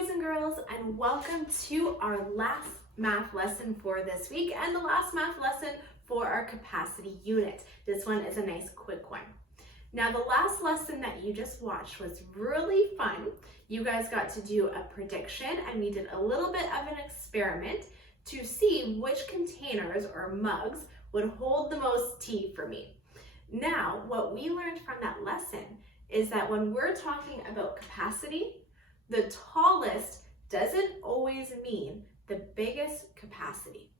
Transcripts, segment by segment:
boys and girls, and welcome to our last math lesson for this week and the last math lesson for our capacity unit. This one is a nice quick one. Now, the last lesson that you just watched was really fun. You guys got to do a prediction and we did a little bit of an experiment to see which containers or mugs would hold the most tea for me. Now, what we learned from that lesson is that when we're talking about capacity, the tallest doesn't always mean the biggest capacity.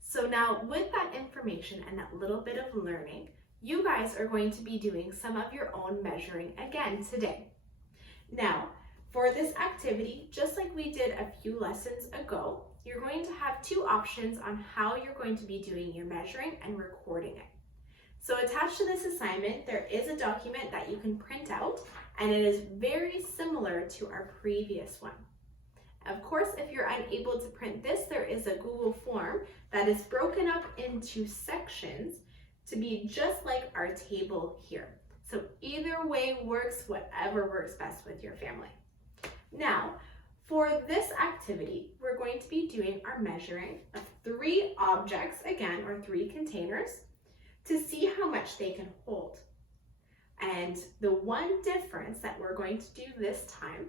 So now with that information and that little bit of learning, you guys are going to be doing some of your own measuring again today. Now, for this activity, just like we did a few lessons ago, you're going to have two options on how you're going to be doing your measuring and recording it. So attached to this assignment, there is a document that you can print out, and it is very similar to our previous one. Of course, if you're unable to print this, there is a Google form that is broken up into sections to be just like our table here. So either way works, whatever works best with your family. Now, for this activity, we're going to be doing our measuring of 3 objects, again, or 3 containers, to see how much they can hold. And the one difference that we're going to do this time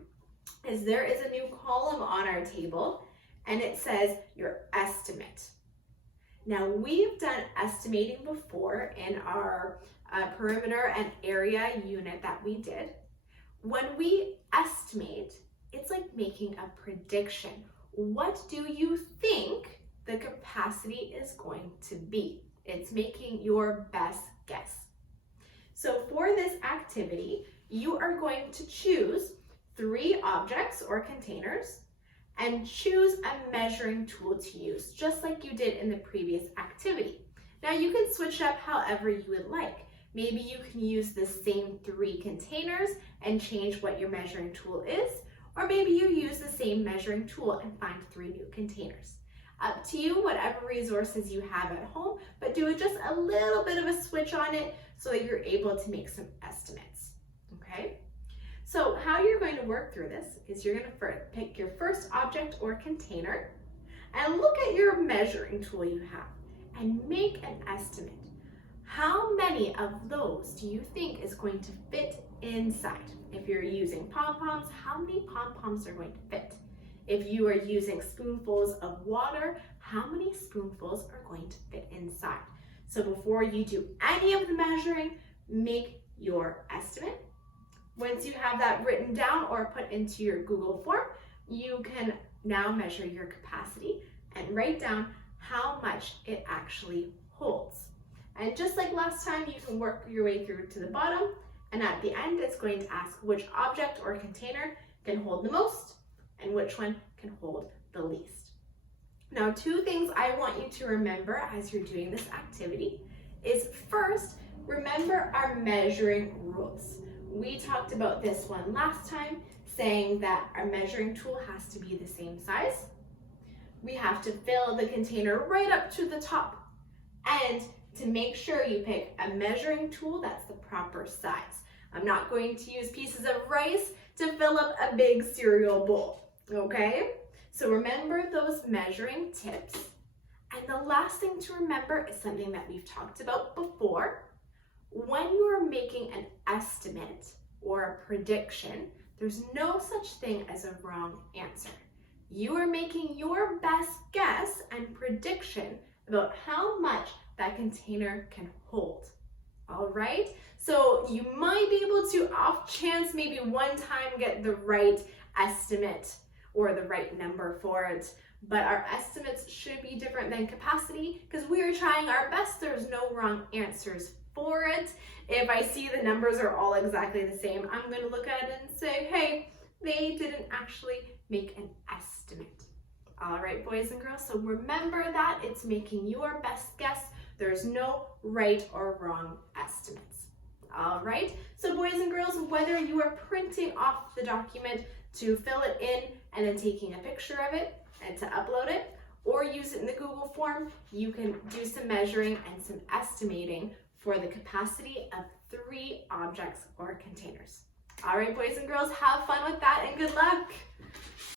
is there is a new column on our table and it says your estimate. Now, we've done estimating before in our perimeter and area unit that we did. When we estimate, it's like making a prediction. What do you think the capacity is going to be? It's making your best guess. So for this activity, you are going to choose 3 objects or containers and choose a measuring tool to use, just like you did in the previous activity. Now you can switch up however you would like. Maybe you can use the same 3 containers and change what your measuring tool is, or maybe you use the same measuring tool and find 3 new containers. Up to you, whatever resources you have at home, but do just a little bit of a switch on it so that you're able to make some estimates, okay? So how you're going to work through this is you're going to pick your first object or container and look at your measuring tool you have and make an estimate. How many of those do you think is going to fit inside? If you're using pom-poms, how many pom-poms are going to fit? If you are using spoonfuls of water, how many spoonfuls are going to fit inside? So before you do any of the measuring, make your estimate. Once you have that written down or put into your Google form, you can now measure your capacity and write down how much it actually holds. And just like last time, you can work your way through to the bottom, and at the end, it's going to ask which object or container can hold the most and which one can hold the least. Now, 2 things I want you to remember as you're doing this activity is first, remember our measuring rules. We talked about this one last time, saying that our measuring tool has to be the same size. We have to fill the container right up to the top, and to make sure you pick a measuring tool that's the proper size. I'm not going to use pieces of rice to fill up a big cereal bowl. Okay, so remember those measuring tips. And the last thing to remember is something that we've talked about before. When you are making an estimate or a prediction, there's no such thing as a wrong answer. You are making your best guess and prediction about how much that container can hold. All right, so you might be able to, off chance, maybe one time get the right estimate or the right number for it, but our estimates should be different than capacity because we are trying our best. There's no wrong answers for it. If I see the numbers are all exactly the same, I'm going to look at it and say, hey, they didn't actually make an estimate. All right, boys and girls, so remember that it's making your best guess. There's no right or wrong estimates. All right, so boys and girls, whether you are printing off the document to fill it in and then taking a picture of it and to upload it, or use it in the Google form, you can do some measuring and some estimating for the capacity of 3 objects or containers. All right, boys and girls, have fun with that and good luck.